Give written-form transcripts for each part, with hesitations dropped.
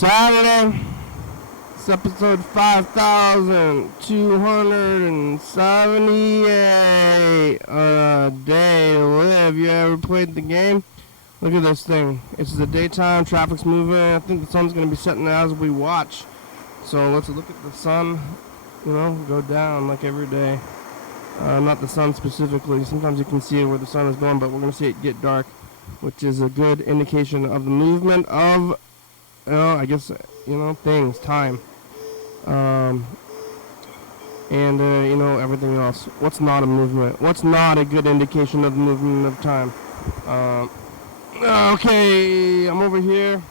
Saturday. It's episode 5278. A day to live. You ever played the game? Look at this thing. It's the daytime. Traffic's moving. I think the sun's going to be setting as we watch. So let's look at the sun, go down like every day. Not the sun specifically. Sometimes you can see where the sun is going, but we're going to see it get dark, which is a good indication of the movement of, things, time. And everything else. What's not a movement? What's not a good indication of the movement of time? Okay, I'm over here,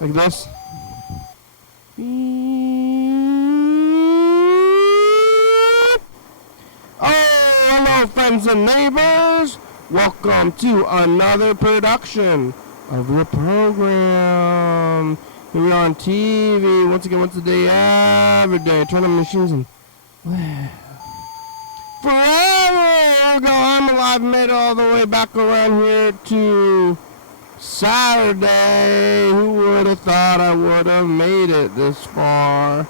like this. Hello, friends and neighbors. Welcome to another production of the program. Here we are on TV. Once again, once a day, every day. Turn on machines and forever ago, I'm alive, made it all the way back around here to Saturday. Who would have thought I would have made it this far?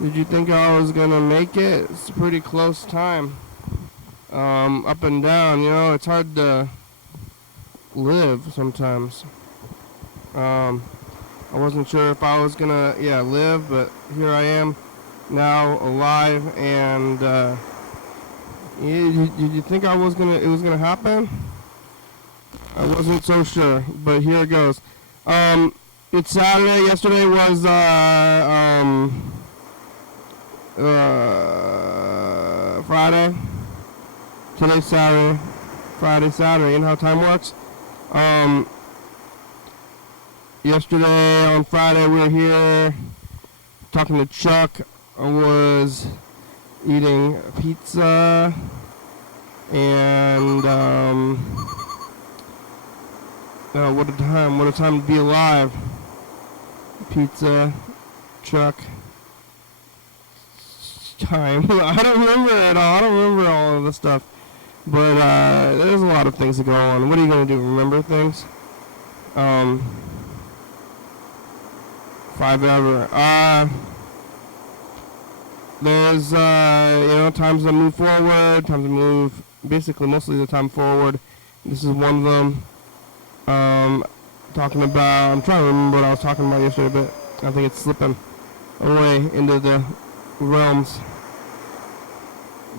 Did you think I was going to make it? It's a pretty close time. Up and down, it's hard to live sometimes. I wasn't sure if I was going to, live, but here I am now alive, and did you think it was gonna happen? I wasn't so sure, but here it goes. It's Saturday. Yesterday was Friday. Today's Saturday. Friday, Saturday. You know how time works? Yesterday on Friday we were here talking to Chuck. I was eating pizza and what a time to be alive. Pizza, Chuck, time. I don't remember it all. I don't remember all of the stuff. But there's a lot of things that go on. What are you going to do? Remember things? Forever. There's, times that move forward, times that move, basically mostly the time forward. This is one of them. I'm trying to remember what I was talking about yesterday, but I think it's slipping away into the realms.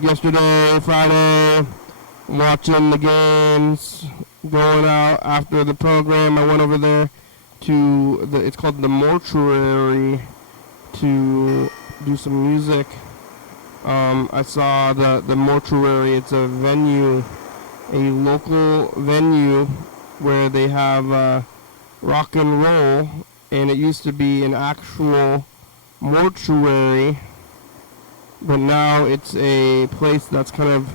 Yesterday, Friday, watching the games, going out after the program. I went over there to it's called the Mortuary, to do some music. I saw the Mortuary. It's a venue, a local venue where they have rock and roll, and it used to be an actual mortuary, but now it's a place that's kind of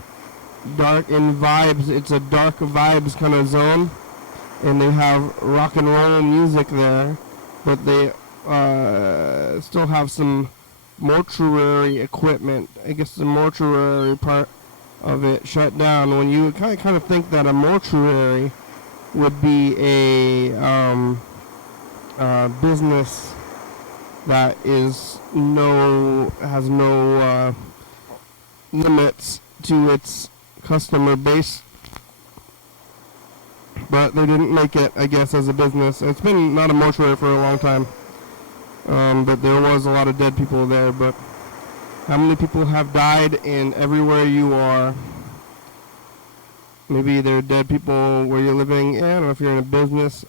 dark in vibes. It's a dark vibes kind of zone, and they have rock and roll music there, but they still have some mortuary equipment. I guess the mortuary part of it shut down. When you kind of think that a mortuary would be a business that has no limits to its customer base, but they didn't make it, I guess, as a business. It's been not a mortuary for a long time. But there was a lot of dead people there. But how many people have died in everywhere you are? Maybe there are dead people where you're living. I don't know if you're in a business.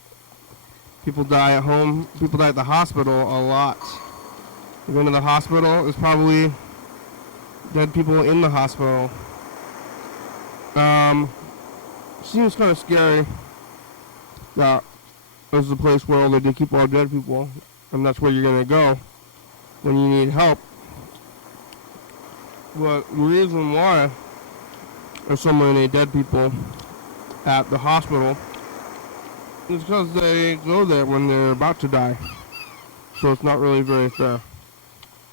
People die at home. People die at the hospital a lot. You go to the hospital, there's probably dead people in the hospital. Seems kind of scary that there's a place where they keep all dead people, and that's where you're going to go when you need help. But the reason why there's so many dead people at the hospital is because they go there when they're about to die. So it's not really very fair.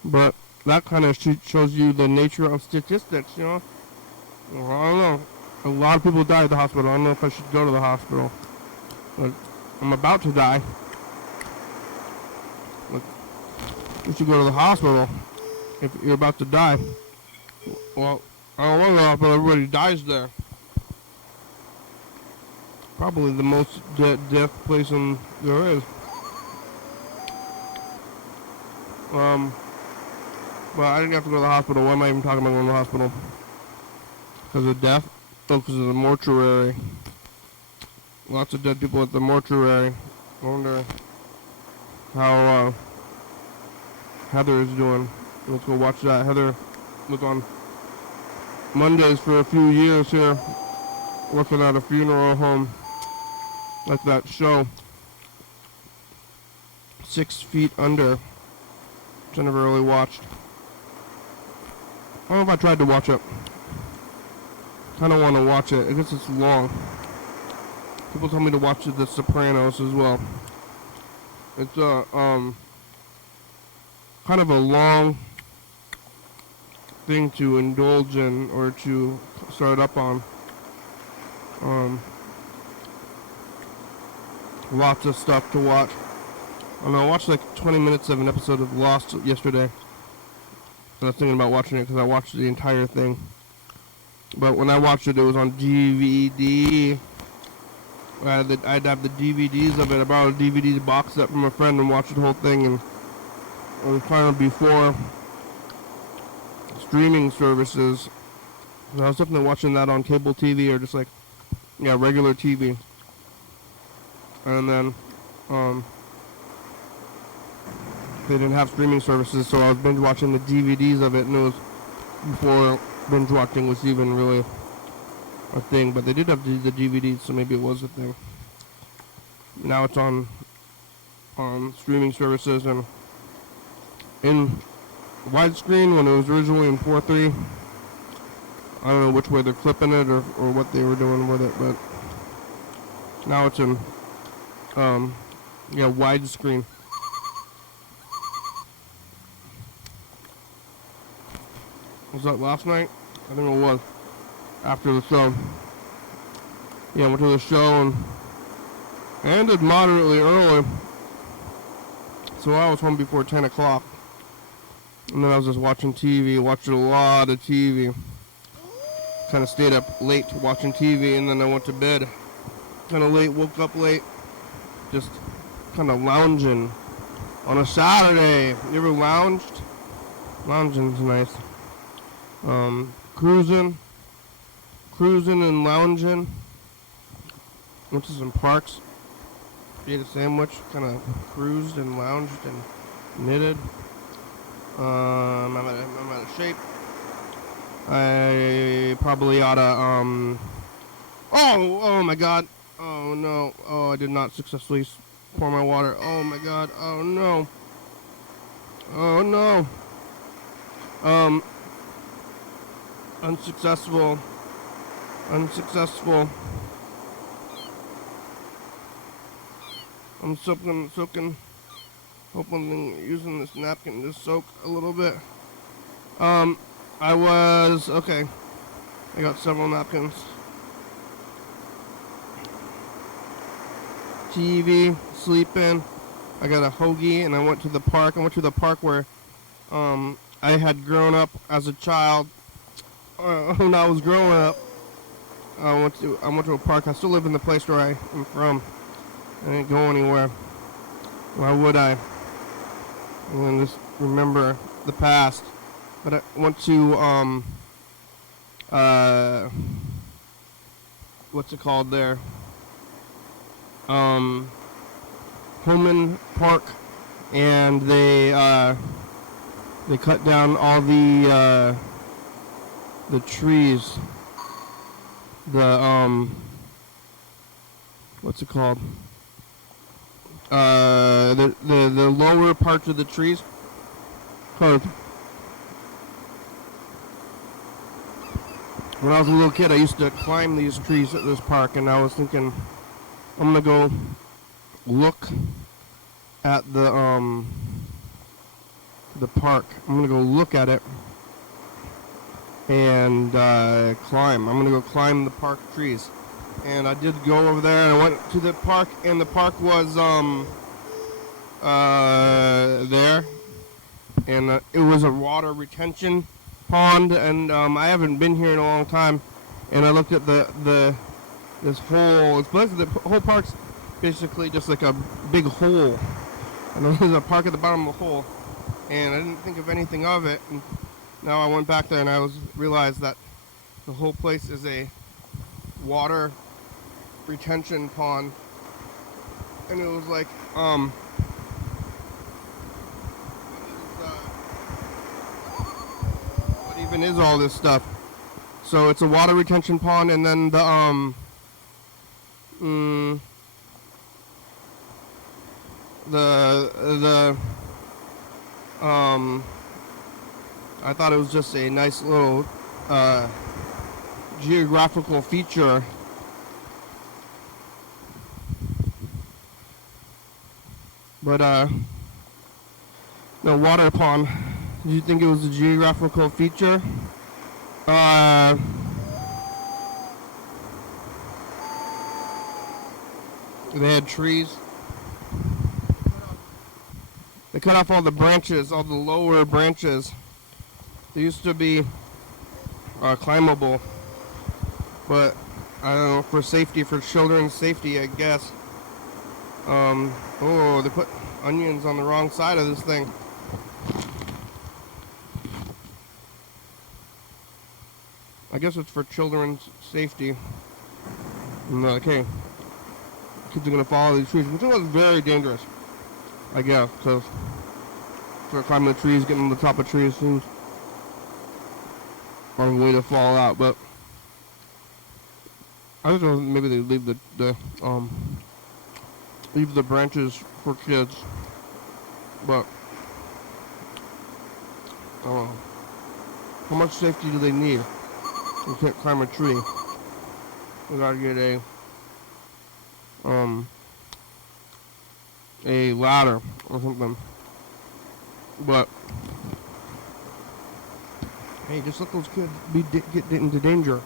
But that kind of shows you the nature of statistics, I don't know. A lot of people die at the hospital. I don't know if I should go to the hospital. But I'm about to die. You should go to the hospital if you're about to die. Well, I don't want to know, but everybody dies there. Probably the most death place there is. Well, I didn't have to go to the hospital. Why am I even talking about going to the hospital? Because of death? Oh, because of the mortuary. Lots of dead people at the mortuary. I wonder how Heather is doing. Let's go watch that. Heather was on Mondays for a few years here, working at a funeral home, like that show, 6 Feet Under, which I never really watched. I don't know if I tried to watch it. Kind of want to watch it. I guess it's long. People told me to watch The Sopranos as well. It's kind of a long thing to indulge in or to start up on. Lots of stuff to watch. I watched like 20 minutes of an episode of Lost yesterday. I was thinking about watching it because I watched the entire thing. But when I watched it, it was on DVD. I'd have the DVDs of it. I borrowed a DVD box set from a friend and watched the whole thing. And it was kind of before streaming services. And I was definitely watching that on cable TV or just like, regular TV. And then, they didn't have streaming services, so I was binge watching the DVDs of it, and it was before binge watching was even really a thing. But they did have the DVDs, so maybe it was a thing. Now it's on streaming services and in widescreen when it was originally in 4:3. I don't know which way they're clipping it or what they were doing with it, but now it's in widescreen. Was that last night? I think it was. After the show. Yeah, I went to the show and ended moderately early. So I was home before 10 o'clock. And then I was just watching TV, watching a lot of TV. Kind of stayed up late watching TV, and then I went to bed kind of late, woke up late. Just kind of lounging on a Saturday. You ever lounged? Lounging's nice. Cruising and lounging. Went to some parks. Ate a sandwich. Kind of cruised and lounged and knitted. I'm out of shape. I probably ought to, oh my god. Oh no. Oh, I did not successfully pour my water. Oh my god. Oh no. Oh no. Unsuccessful. I'm soaking, hoping using this napkin to soak a little bit. Okay. I got several napkins. TV, sleeping. I got a hoagie, and I went to the park. I went to the park where, I had grown up as a child. When I was growing up, I went to a park. I still live in the place where I am from. I didn't go anywhere. Why would I? I'm gonna just remember the past. But I went to what's it called there? Holman Park, and they cut down all the trees. What's it called? The lower parts of the trees. When I was a little kid, I used to climb these trees at this park, and I was thinking, I'm gonna go look at the park. I'm gonna go look at it and climb. I'm gonna go climb the park trees. And I did go over there, and I went to the park, and the park was there. and it was a water retention pond, and I haven't been here in a long time, and I looked at this whole, it's basically, the whole park's basically just like a big hole, and there's a park at the bottom of the hole, and I didn't think of anything of it, and now I went back there and I realized that the whole place is a water retention pond, and it was like, what even is all this stuff? So it's a water retention pond, and then the I thought it was just a nice little geographical feature. But no, water pond. Did you think it was a geographical feature? They had trees. They cut off all the branches, all the lower branches. They used to be climbable, but I don't know, for safety, for children's safety, I guess. Oh, they put onions on the wrong side of this thing. I guess it's for children's safety. And they're like, hey, kids are gonna follow these trees, which was very dangerous, I guess, because they're climbing the trees, getting on the top of trees, seems on the way to fall out. But I just know maybe they leave the branches for kids, but I don't know. How much safety do they need? You can't climb a tree. We gotta get a ladder or something. But hey, just let those kids get into danger.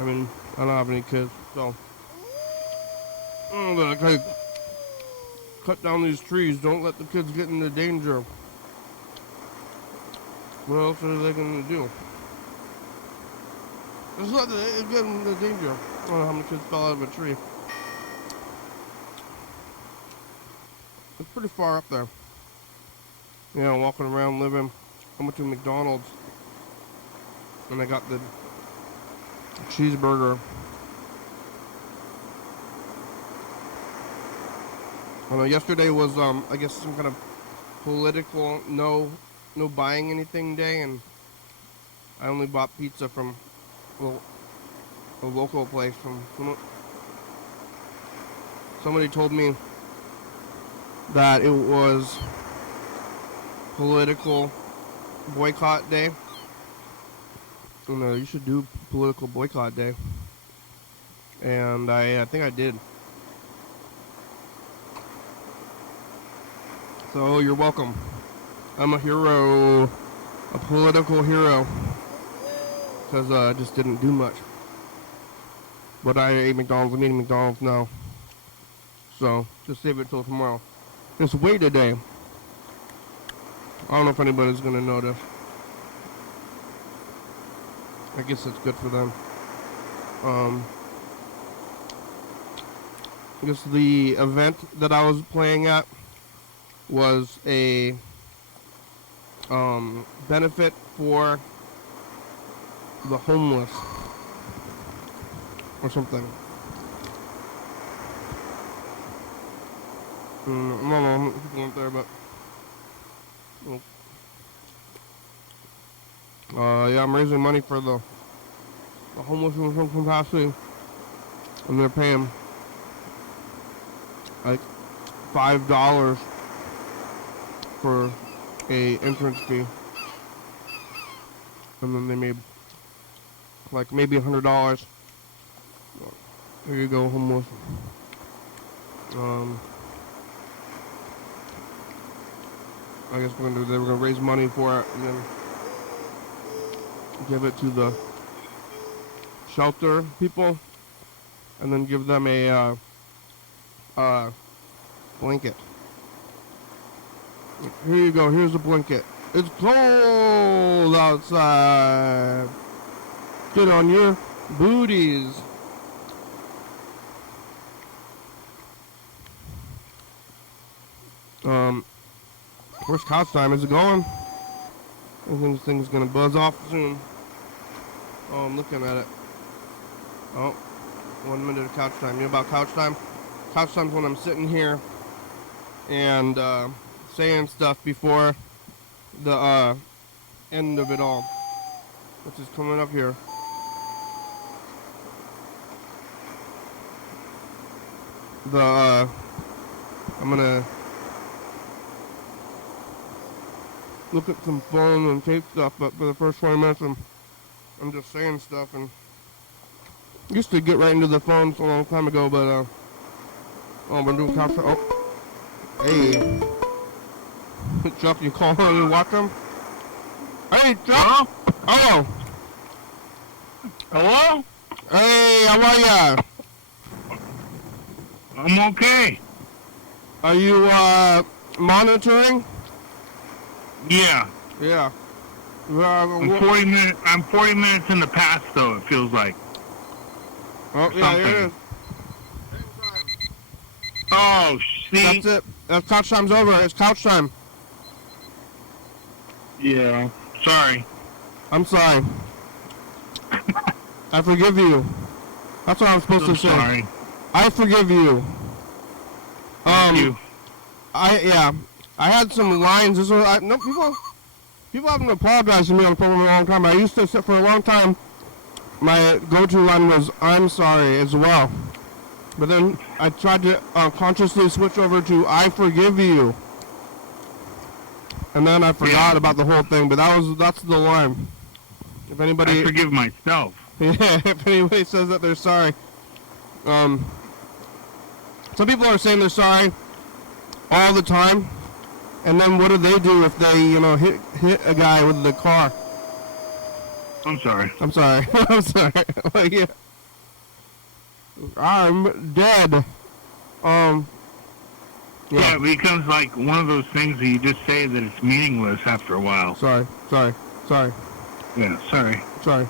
I mean, I don't have any kids, so but okay, cut down these trees. Don't let the kids get into danger. What else are they gonna do? Just let them get into danger. I don't know how many kids fell out of a tree. It's pretty far up there. You know, walking around, living. I went to McDonald's and I got the cheeseburger. I know yesterday was I guess some kind of political no buying anything day, and I only bought pizza from a local place. From somebody told me that it was political boycott day. You should do political boycott day, and I think I did. So you're welcome. I'm a hero, a political hero, because I just didn't do much. But I ate McDonald's. I'm eating McDonald's now, so just save it till tomorrow. It's Way Day. I don't know if anybody's gonna notice. I guess it's good for them. I guess the event that I was playing at was a benefit for the homeless or something. I don't know how many people went there, but yeah, I'm raising money for the homeless in some capacity, and they're paying like $5 for a entrance fee, and then they made like maybe $100. Here you go, homeless. I guess we're gonna raise money for it and then give it to the shelter people, and then give them a Blanket. Here you go. Here's a blanket. It's cold outside. Get on your booties. Where's couch time? Is it going? I think this thing's gonna buzz off soon. Oh, I'm looking at it. Oh, 1 minute of couch time. You know about couch time? Couch time's when I'm sitting here and saying stuff before the end of it all. Which is coming up here. I'm gonna look at some phone and tape stuff, but for the first 20 minutes I'm just saying stuff, and used to get right into the phones a long time ago, but oh, we're doing couch. Oh, hey, Chuck, you call on and watch them? Hey, Chuck. Hello? Oh. Hello? Hey, how are ya? I'm okay. Are you monitoring? Yeah. Yeah. I'm 40 minutes. I'm 40 minutes in the past, though. It feels like. Oh yeah, it is. Oh, see. That's it. That's couch time's over. It's couch time. Yeah. Sorry. I'm sorry. I forgive you. That's what I'm supposed to say. Sorry. I forgive you. Thank you. I had some lines. This was, no people haven't apologized to me on the phone for a long time. I used to sit for a long time. My go-to line was "I'm sorry" as well, but then I tried to consciously switch over to "I forgive you," and then I forgot about the whole thing. But that's the line. If anybody, I forgive myself. yeah, if anybody says that they're sorry, some people are saying they're sorry all the time, and then what do they do if they, hit a guy with the car? I'm sorry. I'm sorry. I'm sorry. Like, yeah. I'm dead. Yeah, it becomes like one of those things that you just say that it's meaningless after a while. Sorry. Yeah, sorry. Sorry. Sorry.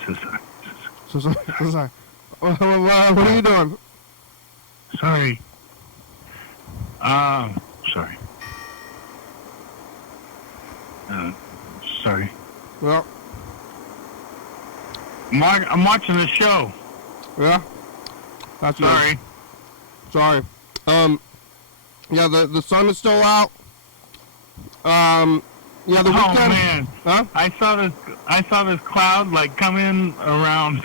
So sorry. So sorry. What are you doing? Sorry. Sorry. Sorry. Well. I'm watching the show. Yeah. That's sorry. Sorry. Yeah, the sun is still out. Yeah, the weekend. Oh man. Huh? I saw this cloud like come in around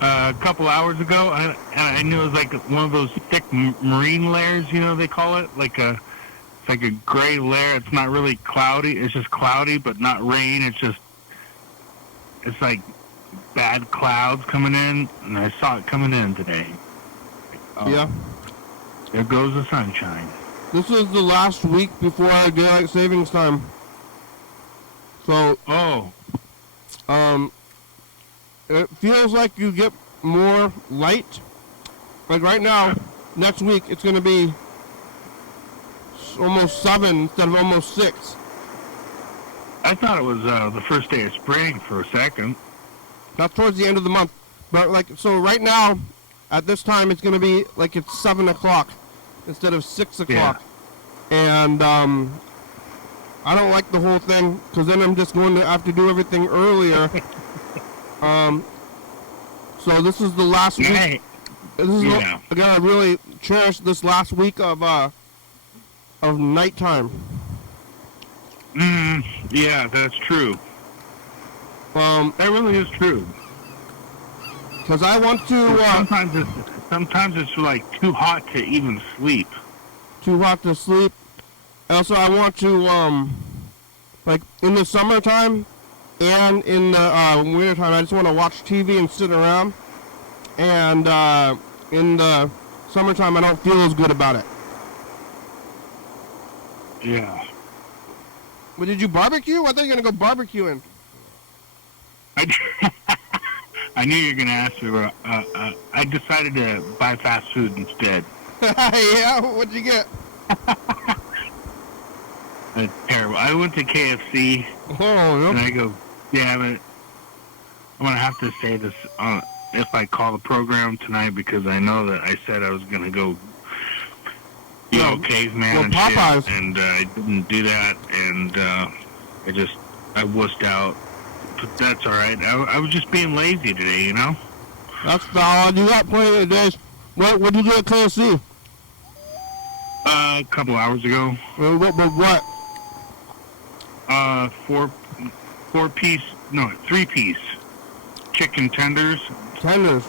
a couple hours ago, and I knew it was like one of those thick marine layers. They call it it's like a gray layer. It's not really cloudy. It's just cloudy, but not rain. It's like bad clouds coming in, and I saw it coming in today. Yeah. There goes the sunshine. This is the last week before daylight savings time. So. Oh. It feels like you get more light. Like right now, next week it's going to be almost 7 instead of almost 6. I thought it was the first day of spring for a second. That's towards the end of the month. But so right now, at this time, it's going to be like it's 7 o'clock instead of 6 o'clock. Yeah. And I don't like the whole thing because then I'm just going to have to do everything earlier. So this is the last week. Again, I really cherish this last week of nighttime. Yeah, that's true. That really is true. Because I want to. Sometimes it's like too hot to even sleep. Too hot to sleep. Also, I want to like in the summertime. And in the winter time, I just want to watch TV and sit around. And in the summertime, I don't feel as good about it. Yeah. But did you barbecue? I thought you were going to go barbecuing. I I knew you were gonna ask me. But, I decided to buy fast food instead. Yeah, what'd you get? That's terrible. I went to KFC Oh, and yep. I go, yeah, but I'm gonna have to say this if I call the program tonight because I know that I said I was gonna go, caveman well, and Popeyes. shit, and I didn't do that, and I wussed out. But that's all right. I was just being lazy today, you know. That's all you got plenty of days. What did you get at KFC? A couple hours ago. What? 3-piece chicken tenders, Tenders.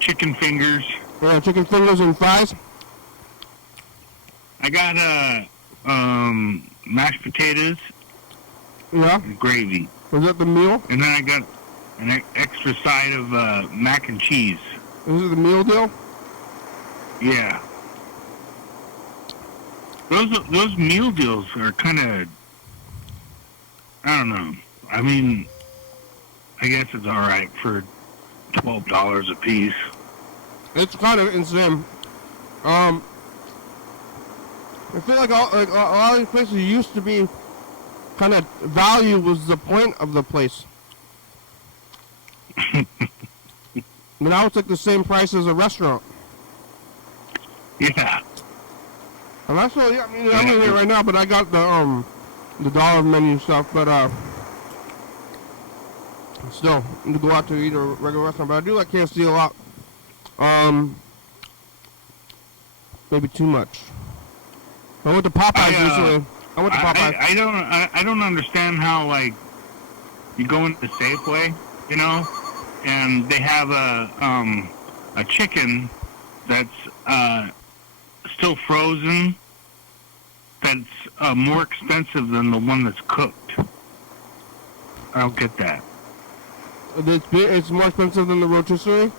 chicken fingers. Yeah, chicken fingers and fries. I got mashed potatoes Yeah. and gravy, Was that the meal? and then I got an extra side of mac and cheese. Is it the meal deal? Yeah. Those meal deals are kind of, I don't know. I mean, I guess it's all right for $12 a piece. It's kind of insane. I feel like a lot of these places used to be kind of value was the point of the place. Now it's like the same price as a restaurant. Yeah. I'm actually, I'm in here right now, but I got the dollar menu stuff, but still, to go out to eat a regular restaurant, but I do like KFC a lot. Maybe too much. I went to Popeyes recently. I went to Popeyes. I don't understand how, like, you go into Safeway, you know, and they have a chicken that's still frozen that's more expensive than the one that's cooked. I don't get that. It's more expensive than the rotisserie?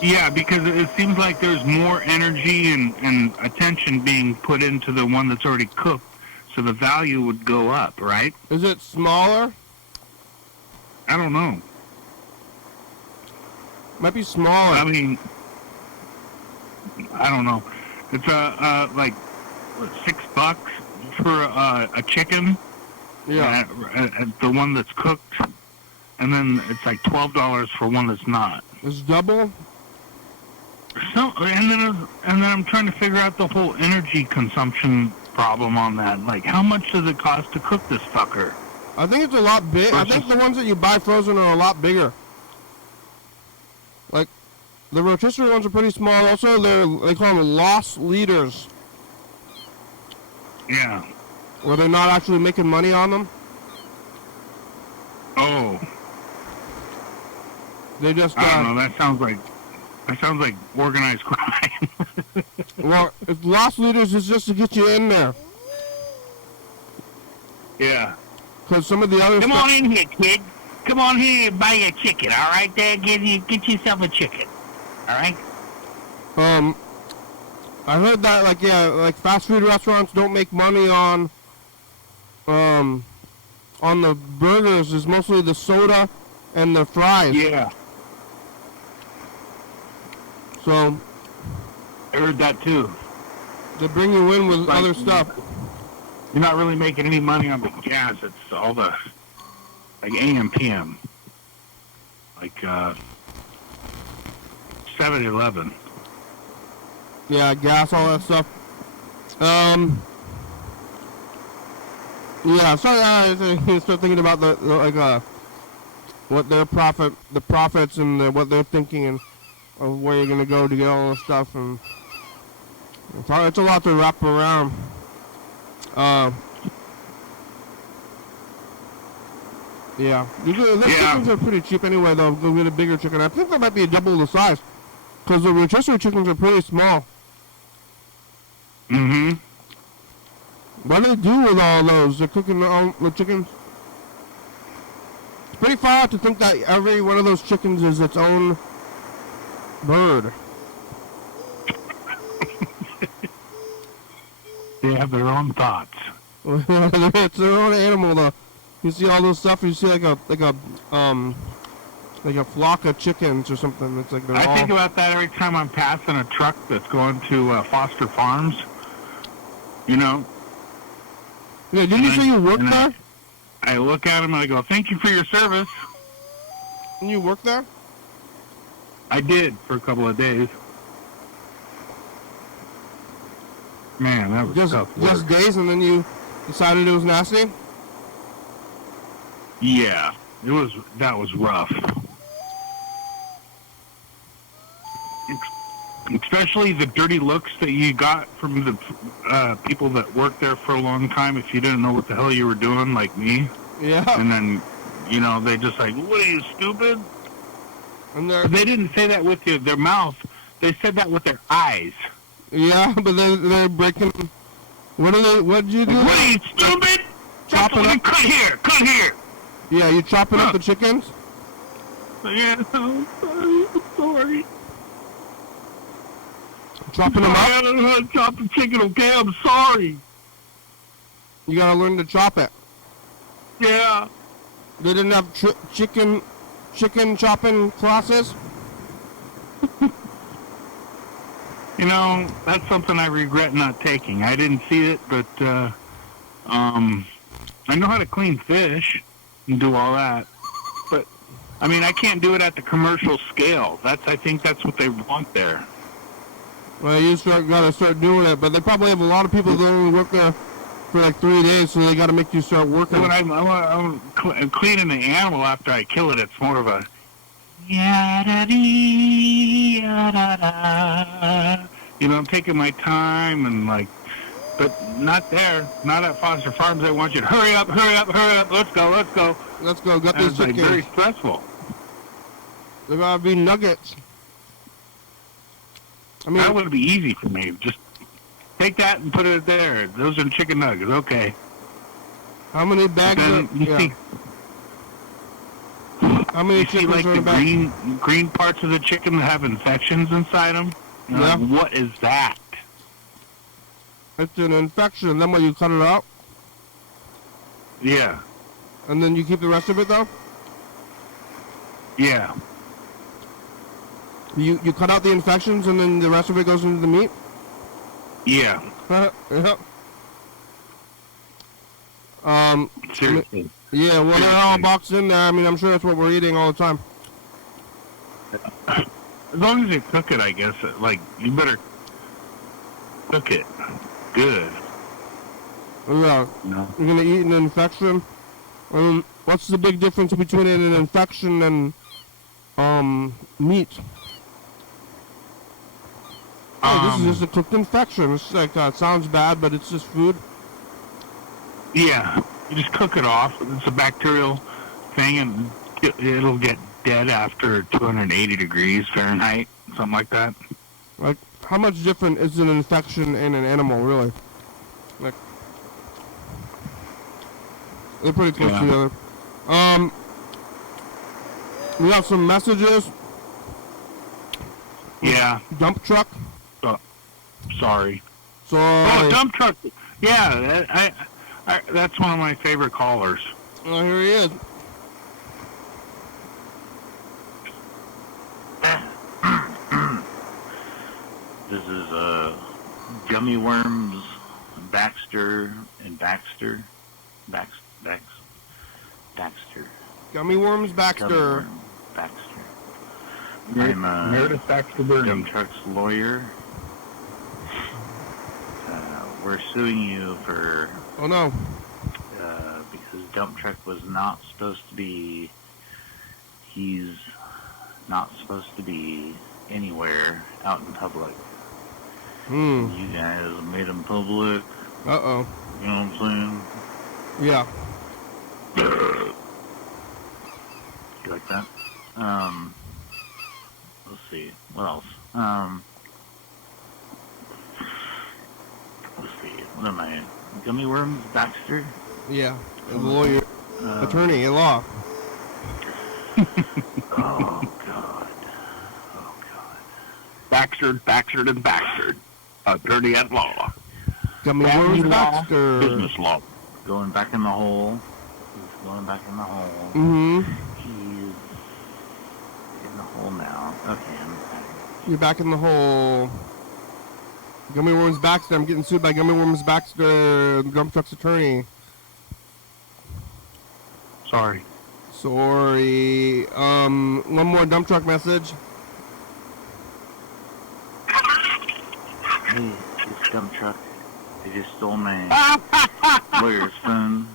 Yeah, because it seems like there's more energy and attention being put into the one that's already cooked, so the value would go up, right? Is it smaller? I don't know. Might be smaller. I mean, I don't know. It's like what, $6 for a chicken. Yeah. The one that's cooked, and then it's like $12 for one that's not. It's double? So, and then I'm trying to figure out the whole energy consumption problem on that. Like, how much does it cost to cook this fucker? I think it's a lot big. I think the ones that you buy frozen are a lot bigger. Like, the rotisserie ones are pretty small. Also, they call them loss leaders, Yeah. where they're not actually making money on them. Oh, They just, I don't know. That sounds like organized crime. well, if loss leaders is just to get you in there. Yeah. Because some of the other Come on in here, kid. Come on here and buy your chicken, all right? There, get yourself a chicken, all right? I heard that, like fast food restaurants don't make money on the burgers. It's mostly the soda and the fries. Yeah. So I heard that too. they bring you in with Like- other stuff. You're not really making any money on the gas. It's all the, like, AM, PM. Like, 7-Eleven. Yeah, gas, all that stuff. Yeah, so I start thinking about what their profits and what they're thinking and of where you're gonna go to get all this stuff, and it's a lot to wrap around. Yeah, those chickens are pretty cheap anyway. Though go get a bigger chicken. I think that might be double the size, because the rotisserie chickens are pretty small. Mm-hmm. What do they do with all those? They're cooking the chickens. It's pretty far out to think that every one of those chickens is its own bird. They have their own thoughts. It's their own animal though. You see all this stuff. You see like a like a flock of chickens or something. It's like they're I all... think about that every time I'm passing a truck that's going to Foster Farms. You know? Yeah, didn't you say you worked there? I look at them and I go, thank you for your service. Didn't you work there? I did for a couple of days. Man, that was tough work. Just days, and then you decided it was nasty? Yeah, that was rough. Especially the dirty looks that you got from the people that worked there for a long time if you didn't know what the hell you were doing, like me. Yeah. And then, you know, they just like, what are you, stupid? And they didn't say that with their mouth. They said that with their eyes. Yeah, but they're breaking... What did you do? What are you, stupid? Chopping up? Cut here. Yeah, you chopping up the chickens? Yeah, I'm sorry. Chopping them up? I don't know how to chop the chicken, okay? I'm sorry. You gotta learn to chop it. Yeah. They didn't have chicken chopping classes? You know, that's something I regret not taking. I didn't see it, but I know how to clean fish and do all that. But I mean, I can't do it at the commercial scale. I think that's what they want there. Well, you gotta start doing it, but they probably have a lot of people that only work there for like 3 days, so they gotta make you start working. When I'm cleaning the animal after I kill it, it's more of a yada-dee, yada-da. You know, I'm taking my time and like, but not there, not at Foster Farms. They want you to hurry up, let's go. Got these it's like chickens. very stressful. They gotta be nuggets. I mean, that would be easy for me. Just take that and put it there. Those are chicken nuggets. Okay. How many bags? How many chickens like are in the a bag? green parts of the chicken that have infections inside them? Yeah. What is that? It's an infection. Then what, you cut it out? Yeah. And then you keep the rest of it, though? Yeah. You cut out the infections and then the rest of it goes into the meat? Yeah. Yep. Seriously. Yeah, well, they're all boxed in there. I mean, I'm sure that's what we're eating all the time. As long as you cook it, I guess. Like, you better cook it good. Yeah. No. You're going to eat an infection? What's the big difference between an infection and meat? Oh, this is just a cooked infection. It's like, it sounds bad, but it's just food. Yeah. You just cook it off. It's a bacterial thing, and it'll get dead after 280 degrees Fahrenheit, something like that. Like, how much different is an infection in an animal, really? Like, they're pretty close to each other. We have some messages. Yeah. Dump truck. Sorry. Sorry. Oh, dump truck. Yeah, that's one of my favorite callers. Oh, here he is. This is Gummy Worms, Baxter. Gummy Worms Baxter. Gummy Worm Baxter. I'm Meredith Baxter Burns. Dump Truck's lawyer. We're suing you for... Oh, no. Because Dump Truck was not supposed to be... He's not supposed to be anywhere out in public. You guys made him public. Uh-oh. You know what I'm saying? Yeah. You like that? Let's see. What else? Let's see. What am I? Gummy Worms Baxter? Yeah. A lawyer. Attorney in law. Oh, God. Oh, God. Baxter. Attorney at law. Gummy Worms law, Baxter. business law. Going back in the hole. He's going back in the hole. Mm-hmm. He's You're back in the hole. Gummy Worms Baxter. I'm getting sued by Gummy Worms Baxter, dump truck's attorney. Sorry. Sorry. One more dump truck message. Hey, this dump truck. They just stole my lawyer's phone.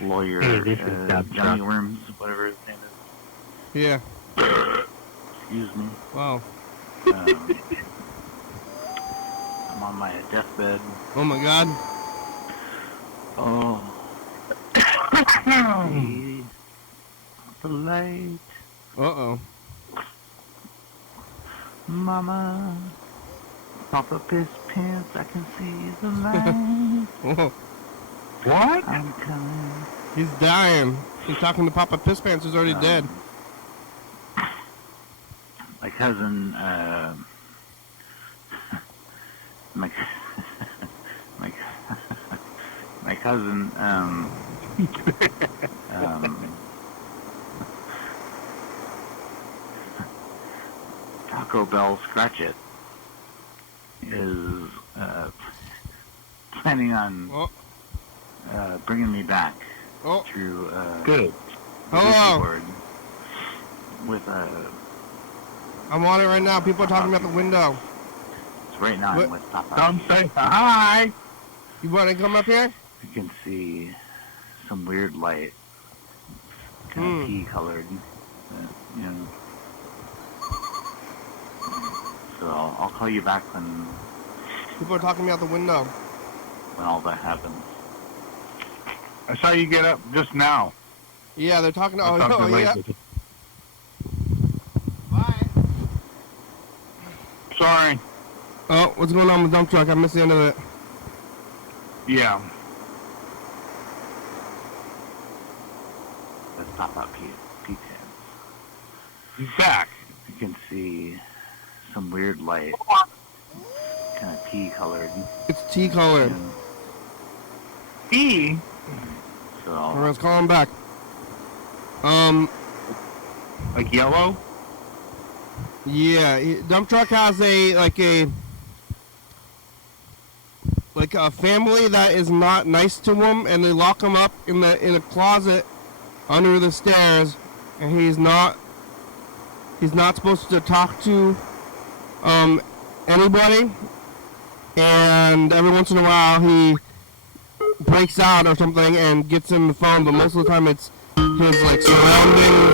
Lawyer, Hey, this is dump Johnny truck. Worms, whatever his name is. Yeah. Excuse me. Wow. I'm on my deathbed. Oh my God. Oh. See the light. Uh-oh. Mama. Papa piss pants. I can see the light. Oh, What? I'm coming. he's dying. He's talking to Papa Piss Pants, who's already dead. My cousin, my, my, my cousin, Taco Bell Scratch It is, planning on, Oh, bringing me back oh, through, Good. hello. board with, I'm on it right now. People are talking about the window. it's right now What? I'm with Papa. Come say hi. You want to come up here? You can see some weird light, kind of pea colored, you know. So I'll call you back when People are talking about the window. all that happens. I saw you get up just now. Yeah, they're talking. I Oh, thought oh you yeah. might- Bye. Sorry. Oh, what's going on with the dump truck? I missed the end of it. Yeah. Let's pop up pea He's back. You can see some weird light, kind of pea colored. It's tea colored. E. So All right, let's call him back. Like yellow. Yeah, dump truck has like a family that is not nice to him, and they lock him up in a closet under the stairs, and he's not supposed to talk to anybody, and every once in a while he breaks out or something and gets in the phone, but most of the time it's his like surrounding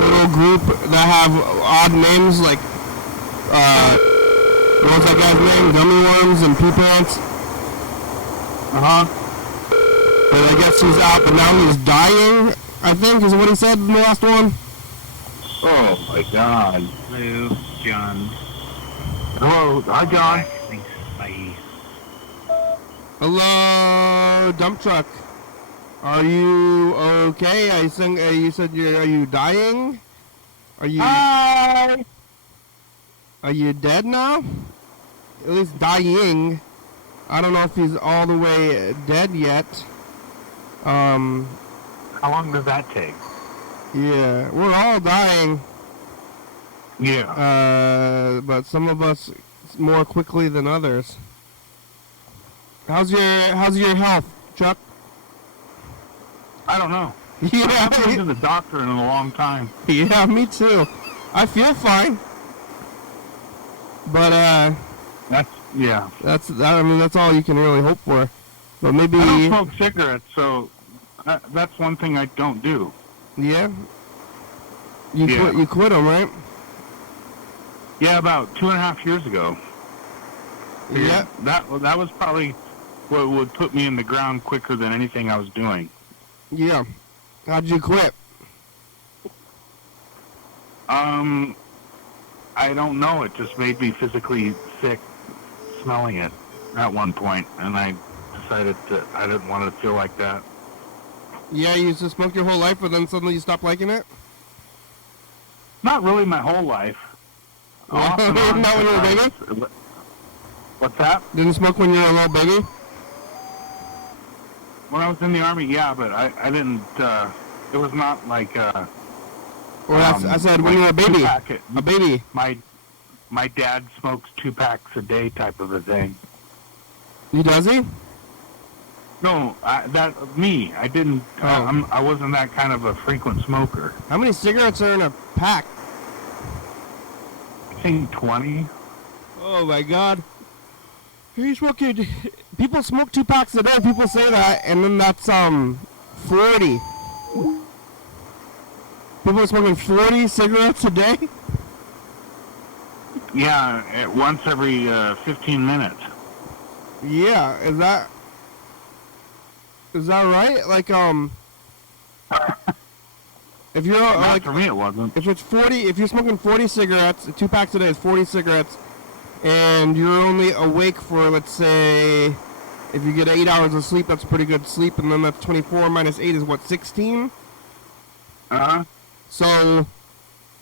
little group that have odd names, like what was that guy's name? Gummy Worms and Pea Pants. But I guess he's out, but now he's dying, I think, is what he said in the last one. Oh my God. hello, John. Hello. Hi, John. Thanks. Bye. Hello, dump truck. Are you okay? You said are you dying? Are you Hi. Are you dead now? At least dying. I don't know if he's all the way dead yet. How long does that take? Yeah, we're all dying. Yeah. But some of us more quickly than others. How's your health, Chuck? I don't know. I Yeah, haven't been to the doctor in a long time. yeah, me too. I feel fine. But Yeah. I mean that's all you can really hope for. But maybe I don't smoke cigarettes, so that's one thing I don't do. yeah. Yeah. You quit them, right? Yeah, about 2.5 years ago. Yeah. That was probably what would put me in the ground quicker than anything I was doing. Yeah. How'd you quit? I don't know. It just made me physically sick smelling it at one point, and I decided that I didn't want to feel like that. Yeah, you used to smoke your whole life, but then suddenly you stopped liking it? Not really my whole life. Off and on. Not when you were baby? What's that? Didn't smoke when you were a little baby? When I was in the Army, yeah, but I didn't, it was not like, Or I said when you were a baby. Two-pack, A baby. My dad smokes 2 packs a day, type of a thing. Does he? No, me. I didn't. Oh. I wasn't that kind of a frequent smoker. How many cigarettes are in a pack? I think 20. Oh my God. He's smoking. People smoke 2 packs a day. People say that, and then that's 40. People are smoking 40 cigarettes a day. Yeah, once every 15 minutes. Yeah, is that right? Like if you're Not for me, it wasn't. if it's 40, if you're smoking 40 cigarettes, 2 packs a day is 40 cigarettes, and you're only awake for, let's say, if you get 8 hours of sleep, that's pretty good sleep, and then that's 24 minus 8 is what, 16? Uh-huh. So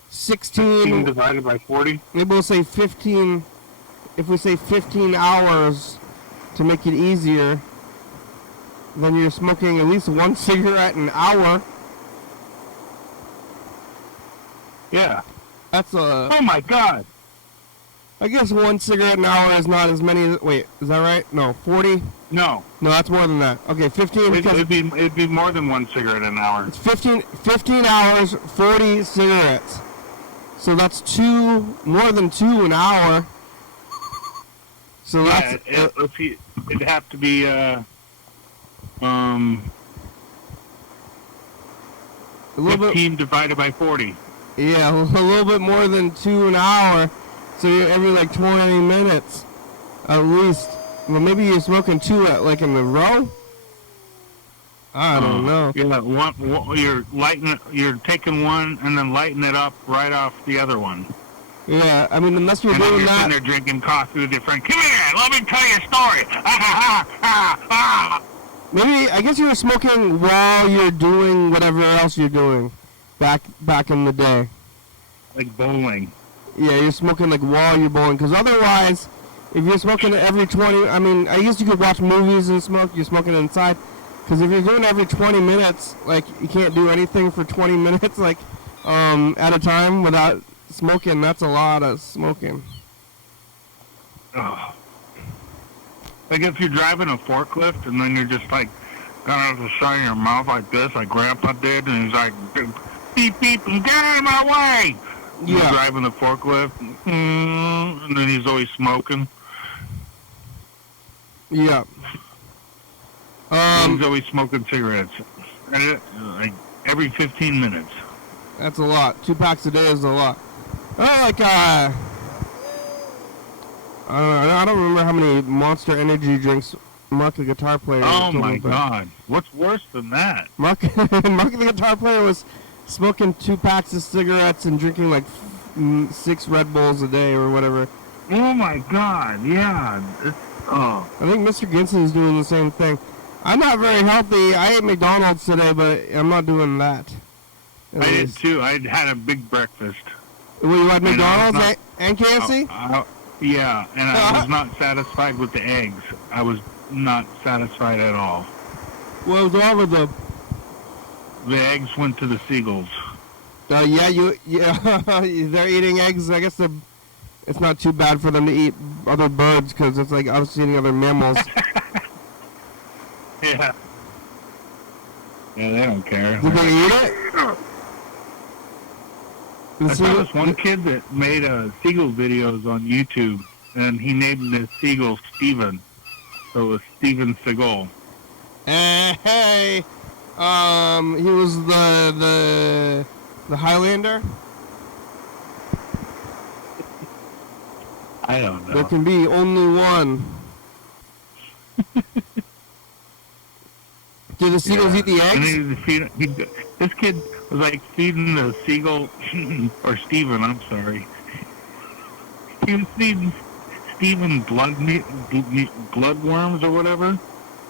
16 16 divided by 40? Maybe we'll say 15. If we say 15 hours to make it easier, then you're smoking at least 1 cigarette an hour. Yeah. That's a. Oh my God. I guess 1 cigarette an hour is not as many. Wait, is that right? No, 40. No. No, that's more than that. Okay, 15. It'd be more than 1 cigarette an hour. It's 15 hours, 40 cigarettes. So that's more than 2 an hour. So Yeah, that's it'd have to be a little 15 bit. divided by 40. Yeah, a little bit more than 2 an hour. So you're every like 20 minutes, at least. Well, maybe you're smoking 2 like in the row. I don't know. Yeah, you're taking one and then lighting it up right off the other one. Yeah, I mean, unless you're And then doing you're that. sitting there drinking coffee with your friend. Come here, let me tell you a story. Maybe I guess you were smoking while you're doing whatever else you're doing, back in the day. Like bowling. Yeah, you're smoking like while you're bowling, because otherwise, if you're smoking every 20, I mean, I guess you could watch movies and smoke. You're smoking inside, because if you're doing every 20 minutes, like you can't do anything for 20 minutes, like at a time without smoking. That's a lot of smoking. Ugh. Like if you're driving a forklift and then you're just like got out the side of your mouth like this, like Grandpa did, and he's like, beep beep, and get out of my way. He's Yeah. driving the forklift, and then he's always smoking. Yeah. He's always smoking cigarettes, like every 15 minutes. That's a lot. 2 packs a day is a lot. Like I don't remember how many Monster Energy drinks Mark the guitar player. Oh told my me about. God! What's worse than that? Mark the guitar player was smoking 2 packs of cigarettes and drinking like 6 Red Bulls a day or whatever. Oh my God! Yeah. I think Mr. Ginson is doing the same thing. I'm not very healthy. I ate McDonald's today, but I'm not doing that. I did too. I had a big breakfast. Well, you had And I was McDonald's and KFC? Yeah, and I was not satisfied with the eggs. I was not satisfied at all. What was wrong with them? The eggs went to the seagulls. They're eating eggs. I guess it's not too bad for them to eat other birds because it's like us eating other mammals. Yeah. Yeah, they don't care. Did they eat it? I saw this one kid that made seagull videos on YouTube, and he named his seagull Steven. So it was Steven Seagull. Hey, he was the Highlander. I don't know. There can be only one. Did the seagulls eat the eggs? And this kid was like feeding the seagull, or Steven, I'm sorry. He was feeding Steven bloodworms or whatever.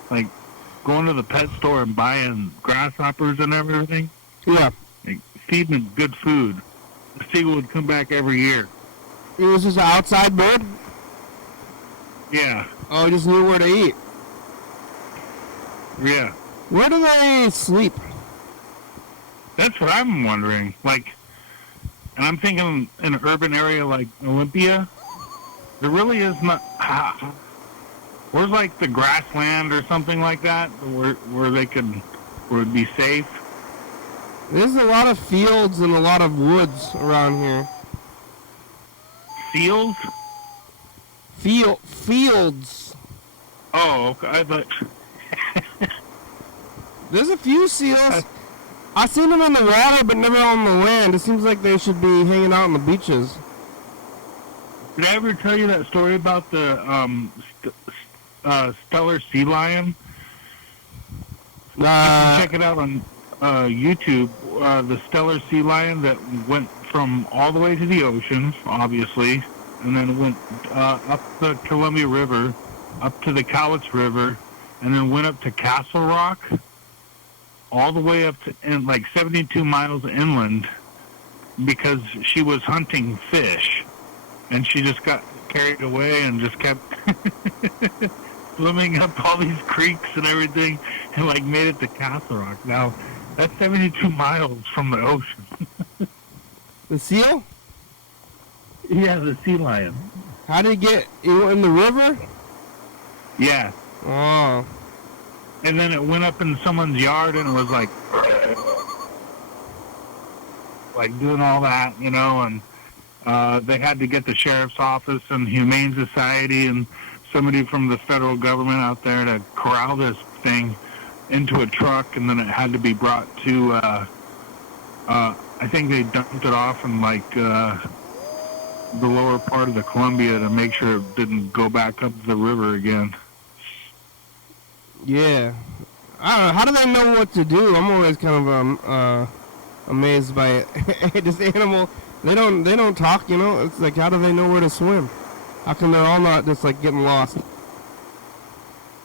Like going to the pet store and buying grasshoppers and everything. Yeah. Like feeding him good food. The seagull would come back every year. It was just an outside bird? Yeah. Oh, he just knew where to eat. Yeah. Where do they sleep? That's what I'm wondering. Like, and I'm thinking in an urban area like Olympia, there really is not. Where's like the grassland or something like that, where they could, where it'd be safe? There's a lot of fields and a lot of woods around here. Fields? Fields. Oh, okay. I thought. There's a few seals. I've seen them in the water, but never on the land. It seems like they should be hanging out on the beaches. Did I ever tell you that story about the Steller sea lion? You can check it out on YouTube. The Steller sea lion that went from all the way to the ocean, obviously, and then went up the Columbia River, up to the Cowlitz River, and then went up to Castle Rock, all the way up to like 72 miles inland, because she was hunting fish, and she just got carried away and just kept swimming up all these creeks and everything, and like made it to Castle Rock. Now, that's 72 miles from the ocean. The seal? Yeah, the sea lion. How did he get in the river? Yeah. Oh. And then it went up in someone's yard and it was like doing all that, you know, and they had to get the sheriff's office and Humane Society and somebody from the federal government out there to corral this thing into a truck, and then it had to be brought to, I think they dumped it off in like the lower part of the Columbia to make sure it didn't go back up the river again. Yeah. I don't know. How do they know what to do? I'm always kind of amazed by it. This animal, they don't talk, you know? It's like, how do they know where to swim? How come they're all not just like getting lost?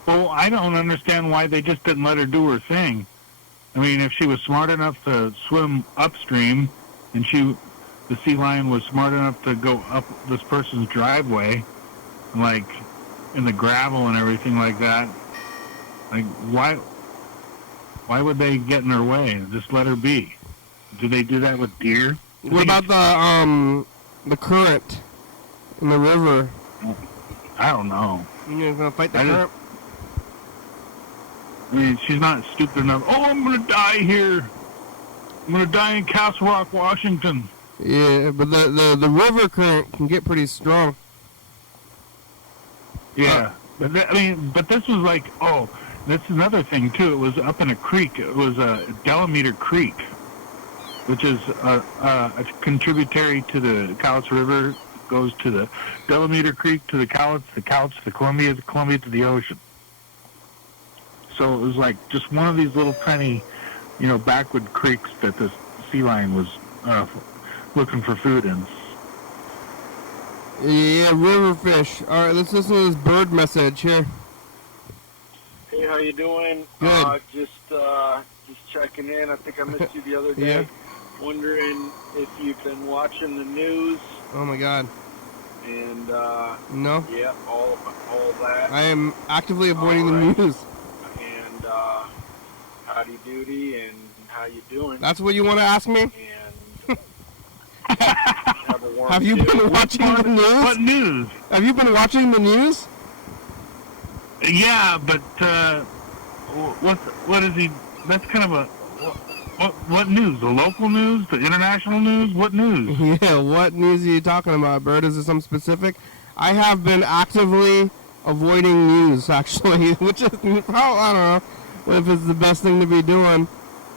Well, I don't understand why they just didn't let her do her thing. I mean, if she was smart enough to swim upstream, and the sea lion was smart enough to go up this person's driveway, like in the gravel and everything like that, like why would they get in her way and just let her be? Do they do that with deer? What about the current in the river? I don't know. You're gonna fight the current? I mean, she's not stupid enough. Oh, I'm gonna die here. I'm gonna die in Castle Rock, Washington. Yeah, but the river current can get pretty strong. Yeah, but this was like, that's another thing too. It was up in a creek. It was a Delameter Creek, which is a contributory to the Cowlitz River. Goes to the Delameter Creek, to the Cowlitz to the Columbia to the ocean. So it was like just one of these little tiny, backward creeks that this sea lion was looking for food in. Yeah, river fish. All right, let's listen to this bird message here. Hey, how you doing? Good. Just checking in. I think I missed you the other day. Yeah. Wondering if you've been watching the news. Oh my God. And no. Yeah, all that. I am actively avoiding the news. And howdy doody, and how you doing? That's what you want to ask me? And have a warm Have you been watching the news? What news? Have you been watching the news? Yeah, but what is he? That's kind of a what news? The local news? The international news? What news? Yeah, what news are you talking about, Bert? Is it some specific? I have been actively avoiding news, actually, which is probably, I don't know if it's the best thing to be doing,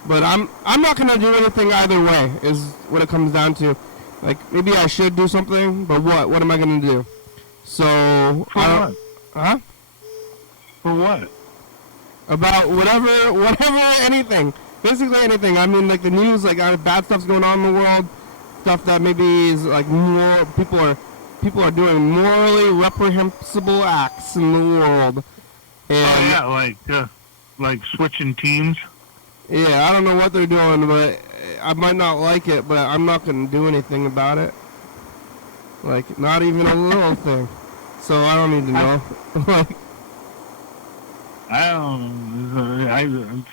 but I'm not gonna do anything either way. Is what it comes down to. Like, maybe I should do something, but what? What am I gonna do? So For what? Huh? For what? About whatever, anything. Basically anything. I mean, like the news, like bad stuff's going on in the world, stuff that maybe is like more people are doing morally reprehensible acts in the world. And like switching teams. Yeah, I don't know what they're doing, but I might not like it, but I'm not gonna do anything about it. Like, not even a little thing. So I don't need to know. I don't.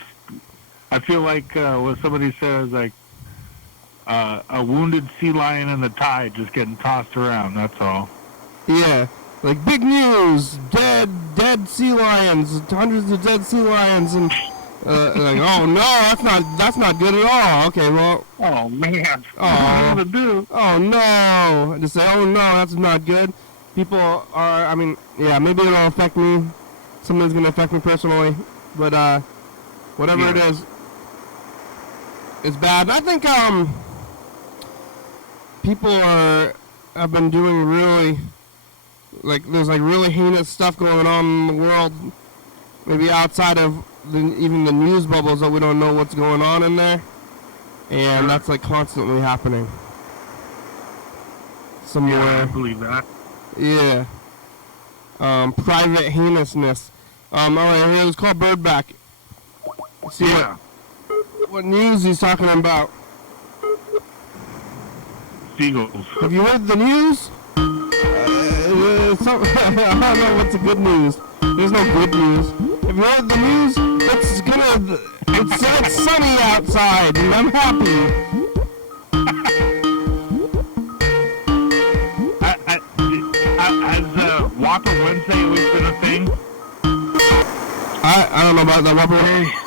I feel like what somebody says, like, a wounded sea lion in the tide just getting tossed around. That's all. Yeah, like big news, dead sea lions, hundreds of dead sea lions, and like, oh no, that's not good at all. Okay, well, Oh man. oh, What to do? oh no, just say, oh no, that's not good. People are, I mean, yeah, maybe it'll affect me. Something's gonna affect me personally, but whatever it is, it's bad. And I think people have been doing really, like, there's like really heinous stuff going on in the world, maybe outside of even the news bubbles that we don't know what's going on in there, and that's like constantly happening somewhere. Yeah, I believe that. Yeah. Private heinousness. All right, here, let's call Bird back. Let's see what news he's talking about. Seagulls. Have you heard the news? I don't know what's the good news. There's no good news. Have you heard the news? It's sunny outside, and I'm happy. Has Whopper Wednesday always been a thing? I don't know about that, Whopper.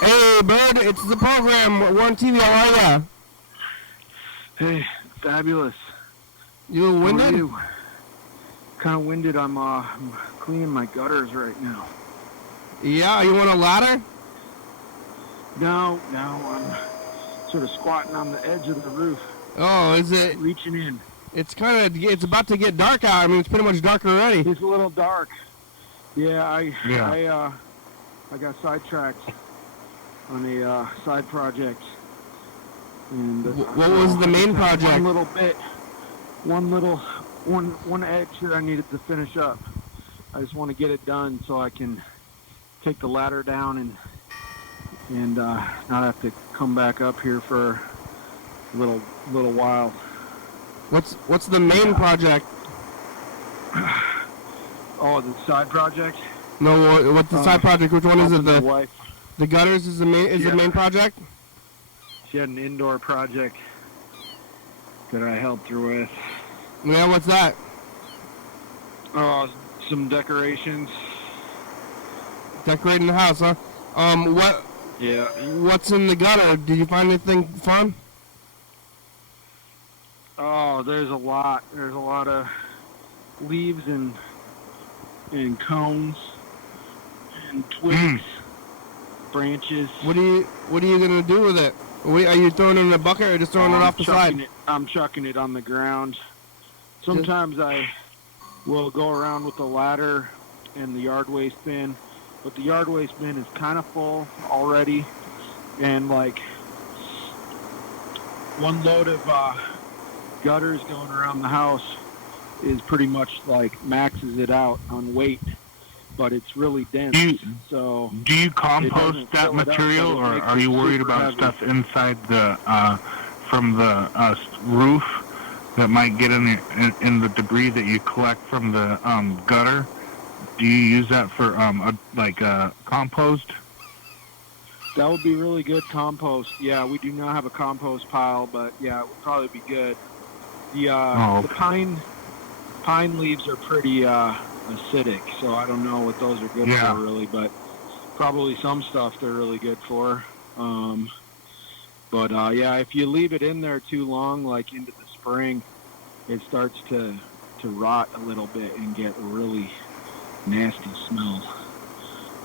Hey, Bird, it's the program. We're on TV. How are ya? Hey, fabulous. You winded? How are you? Kind of winded. I'm cleaning my gutters right now. Yeah, you want a ladder? No, I'm sort of squatting on the edge of the roof. Oh, is it? Reaching in. It's about to get dark out. I mean, it's pretty much dark already. It's a little dark. Yeah, I got sidetracked on a side project. And what was the main project? One little bit, one edge that I needed to finish up. I just want to get it done so I can take the ladder down and not have to come back up here for a little while. What's the main project? Oh, the side project? No, what's the side project? Which one is it? The wife. The gutters is the main project? She had an indoor project that I helped her with. Yeah, what's that? Some decorations. Decorating the house, huh? Yeah. What's in the gutter? Did you find anything fun? Oh, there's a lot. There's a lot of leaves and cones and twigs, branches. What are you gonna do with it? Are you throwing it in a bucket or just throwing it off the side? I'm chucking it on the ground. Sometimes I will go around with the ladder and the yard waste bin, but the yard waste bin is kind of full already, and like one load of gutters going around the house is pretty much like maxes it out on weight, but it's really dense. Do you compost that material, or are you worried about stuff inside the from the roof that might get in the debris that you collect from the gutter? Do you use that for compost? That would be really good compost. Yeah, we do not have a compost pile, but yeah, it would probably be good. The pine leaves are pretty acidic, so I don't know what those are good for really, but probably some stuff they're really good for. But if you leave it in there too long, like into the spring, it starts to rot a little bit and get a really nasty smell.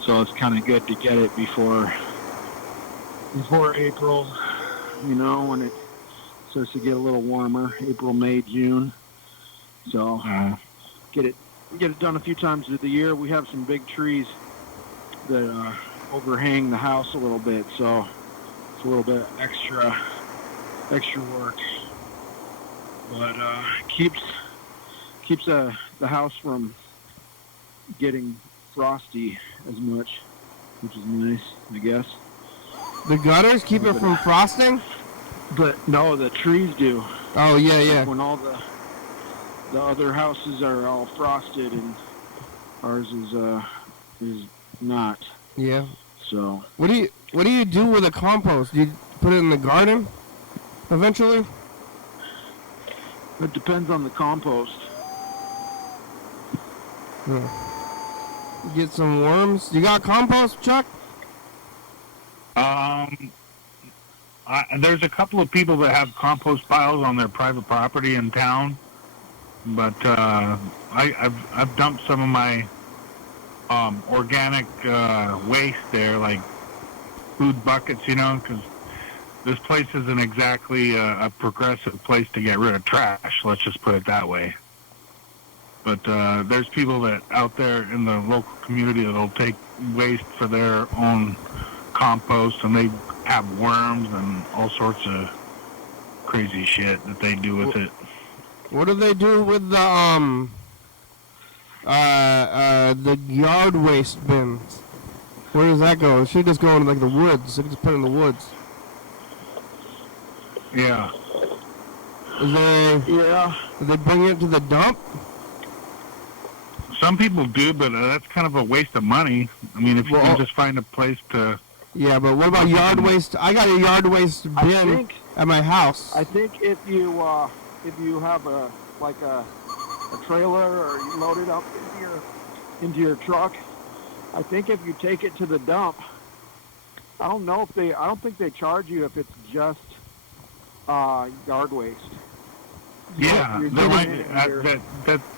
So it's kind of good to get it before April, when it starts to get a little warmer. April, May, June. So get it done a few times of the year. We have some big trees that overhang the house a little bit, so it's a little bit extra work. But keeps the house from getting frosty as much, which is nice, I guess. The gutters keep it from frosting? But no, the trees do. Oh, yeah. When all the other houses are all frosted and ours is not. Yeah. So. What do you do with the compost? Do you put it in the garden eventually? It depends on the compost. Get some worms. You got compost, Chuck? There's a couple of people that have compost piles on their private property in town, but I've dumped some of my organic waste there, like food buckets, because this place isn't exactly a progressive place to get rid of trash. Let's just put it that way. But there's people that out there in the local community that'll take waste for their own compost, and they have worms and all sorts of crazy shit that they do with it. What do they do with the yard waste bins? Where does that go? It should just go in like the woods. They can just put it in the woods. Yeah. Do they bring it to the dump? Some people do, but that's kind of a waste of money. I mean, if you can just find a place to... Yeah, but what about yard waste? I got a yard waste bin at my house. I think if you have a trailer or you load it up into your truck, I think if you take it to the dump, I don't think they charge you if it's just yard waste. Yeah,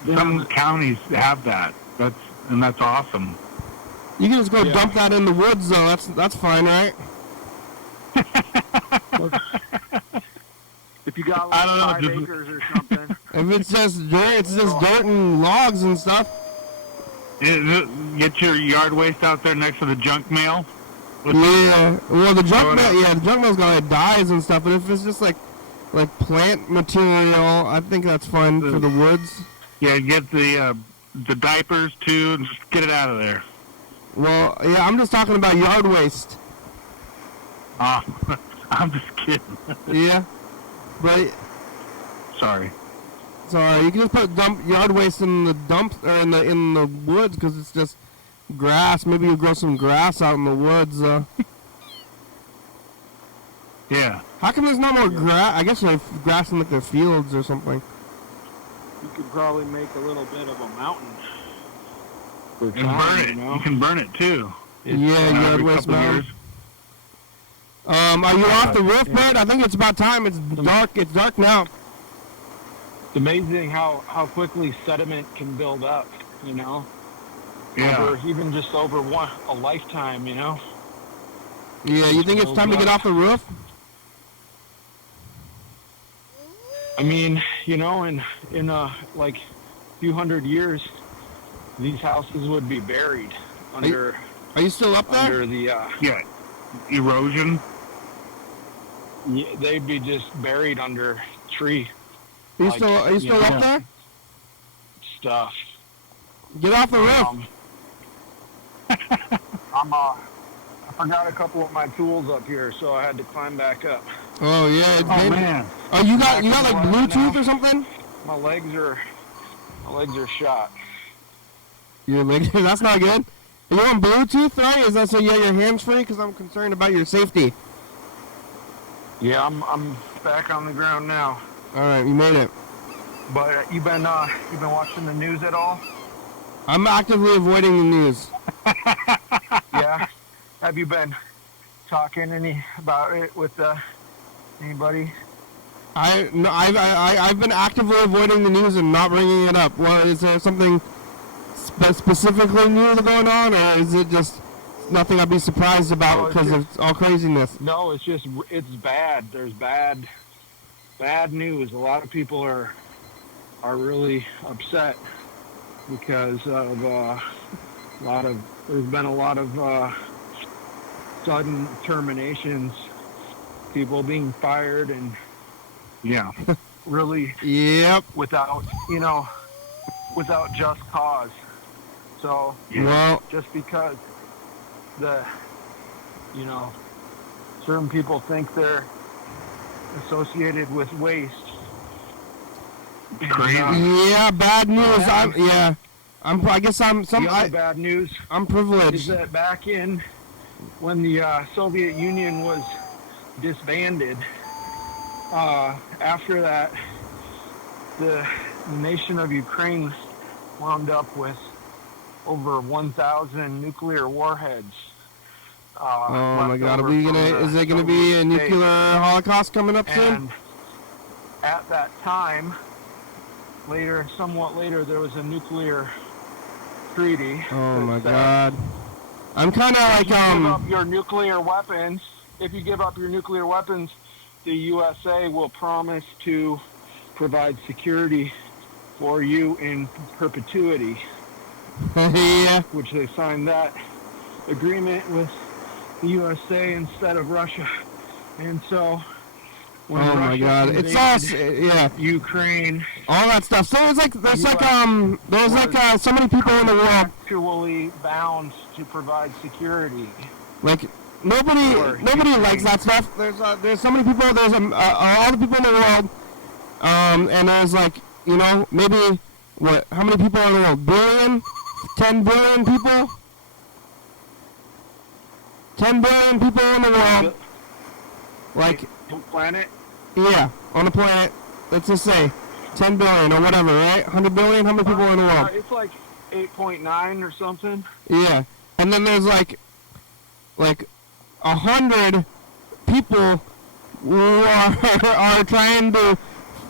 some counties have that. That's awesome. You can just go dump that in the woods, though. That's fine, right? If you got like 5 acres or something. If it's just dirt and logs and stuff. Get your yard waste out there next to the junk mail. Yeah, well, the junk mail's gonna dies and stuff. But if it's just like plant material, I think that's fun for the woods. Yeah, get the diapers too, and just get it out of there. Well, yeah, I'm just talking about yard waste. I'm just kidding. Yeah, but sorry, you can just put yard waste in the dumps or in the woods because it's just grass. Maybe you grow some grass out in the woods. Yeah. How come there's not more grass? I guess there's grass in like the fields or something. You could probably make a little bit of a mountain. And burn it. You can burn it too. Yard waste mountain. Are you off the roof, Bud? I think it's about time. It's dark. It's dark now. It's amazing how quickly sediment can build up, Yeah. Even just over a lifetime, Yeah, you think it's time to get off the roof? I mean, in like a few hundred years, these houses would be buried under. Are you still up there? Under the erosion. Yeah, they'd be just buried under tree. Are you still up there? Stuff. Get off the roof. I forgot a couple of my tools up here, so I had to climb back up. Oh yeah, man. Oh, you got like Bluetooth or something? My legs are shot. Your legs? That's not good. Are you on Bluetooth, right? Is that so you have your hands free? Because I'm concerned about your safety. Yeah, I'm back on the ground now. All right, you made it. But you've been watching the news at all? I'm actively avoiding the news. Yeah. Have you been talking about it with anybody? I've been actively avoiding the news and not bringing it up. Well, is there something specifically new going on, or is it just nothing I'd be surprised about because of all craziness? No, it's bad. There's bad news. A lot of people are really upset because of there's been a lot of sudden terminations, people being fired, and really without just cause. So just because certain people think they're associated with waste. Crazy. Yeah, bad news. Bad news. I'm privileged. Is that back in when the Soviet Union was disbanded, after that, the nation of Ukraine wound up with over 1,000 nuclear warheads. Oh my God! Is there gonna be a nuclear holocaust coming up soon? And at that time, somewhat later, there was a nuclear treaty. Oh my God! I'm kind of like If you give up your nuclear weapons, the USA will promise to provide security for you in perpetuity. Yeah. Which they signed that agreement with the USA instead of Russia. And so when Oh my God! It's all Ukraine, all that stuff. So there's so many people in the world actually bound to provide security. like nobody likes that stuff. There's so many people. There's all the people in the world, and there's maybe how many people in the world? 10 billion people. 10 billion people in the world. Like planet. Yeah, on the planet. Let's just say 10 billion or whatever, right? 100 billion. How many people in the world? It's like 8.9 or something. Yeah, and then there's like 100 people who are trying to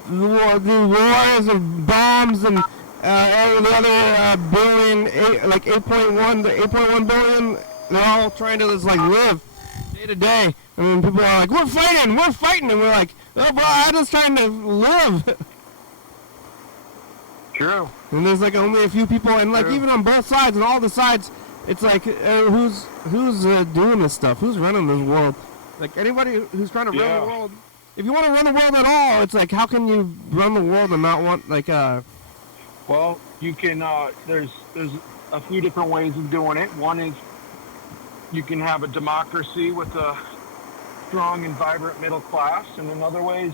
do wars of bombs and the other billion, 8.1 billion. They're all trying to just live day to day. I mean, people are like, we're fighting, and we're like, oh, bro, I'm just trying to live. True. And there's only a few people, and even on both sides and all the sides, it's who's doing this stuff? Who's running this world? Anybody who's trying to run the world. If you want to run the world at all, it's how can you run the world and not want Well, you can. There's a few different ways of doing it. One is you can have a democracy with a strong and vibrant middle class, and in other ways,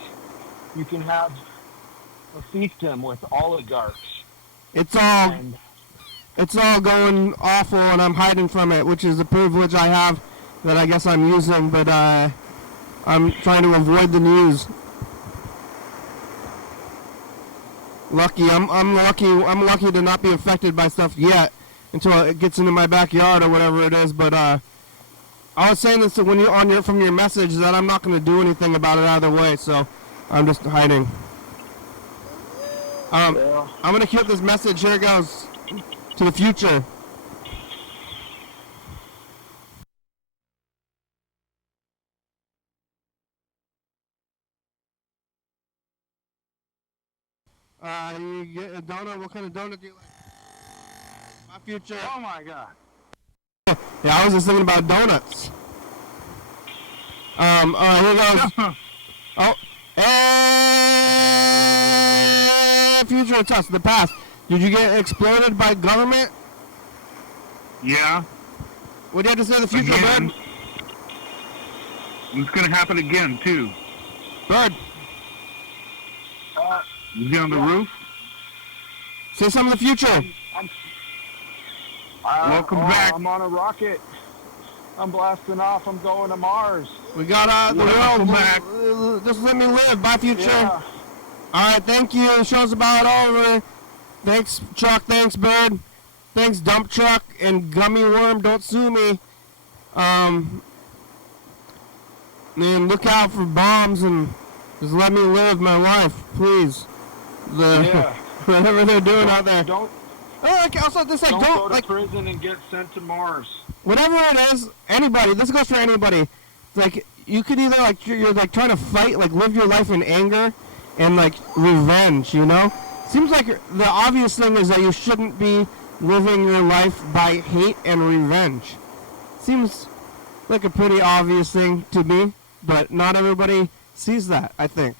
you can have a fiefdom with oligarchs. It's all going awful, and I'm hiding from it, which is a privilege I have that I guess I'm using, but I'm trying to avoid the news. I'm lucky to not be affected by stuff yet until it gets into my backyard or whatever it is. But I was saying this when you're from your message that I'm not going to do anything about it either way, so I'm just hiding. I'm going to keep this message. Here it goes to the future. You get a donut? What kind of donut do you like? My future. Oh my God. Yeah, I was just thinking about donuts. Alright, here goes. Oh. And future and test, the past. Did you get exploited by government? Yeah. What do you have to say the future, Again. Bird? It's going to happen again, too. Bird. Is he on the roof? Say something of the future. Welcome back. I'm on a rocket. I'm blasting off. I'm going to Mars. We got the Welcome world back. Just let me live. Bye, future. Yeah. Alright, thank you. The show's about over. Thanks, Chuck. Thanks, Bird. Thanks, Dump Truck and Gummy Worm. Don't sue me. Man, look out for bombs and just let me live my life, please. Whatever they're doing out there. Don't Also, this go to prison and get sent to Mars. Whatever it is, anybody. This goes for anybody. It's you could either you're trying to fight, live your life in anger and revenge. Seems like the obvious thing is that you shouldn't be living your life by hate and revenge. Seems like a pretty obvious thing to me, but not everybody sees that, I think.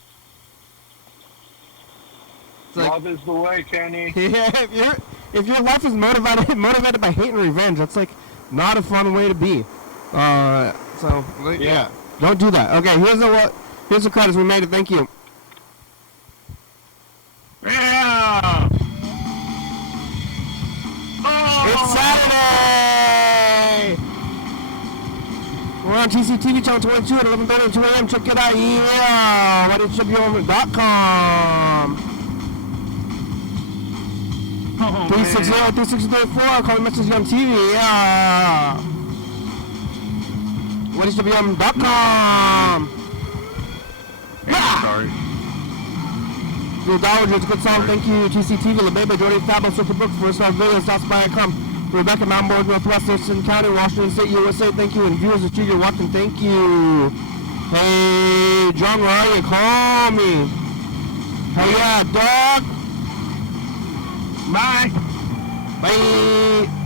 Love is the way, Kenny. Yeah, if your life is motivated by hate and revenge, that's not a fun way to be. Yeah, don't do that. Okay, here's the credits we made it. Thank you. Yeah. Oh. It's Saturday. We're on TCTV channel 22 at 11:30 and 2 a.m. Check it out. Yeah, YDHWM.com. Oh, 360, man. 3634, call me message on TV, yeah. YDHWM.com. Yeah. Sorry. Your Dowager, it's a good song, thank you. TCTV, La Baby, Jordan Fabulous, Super Book, First Star Villas, South by Come. Rebecca, Mountain Boys, Northwest, Thurston County, Washington State, USA, thank you. And viewers of Studio Watson, thank you. Hey, John, where are you? Call me. Hey, yeah, dog. Bye. Bye.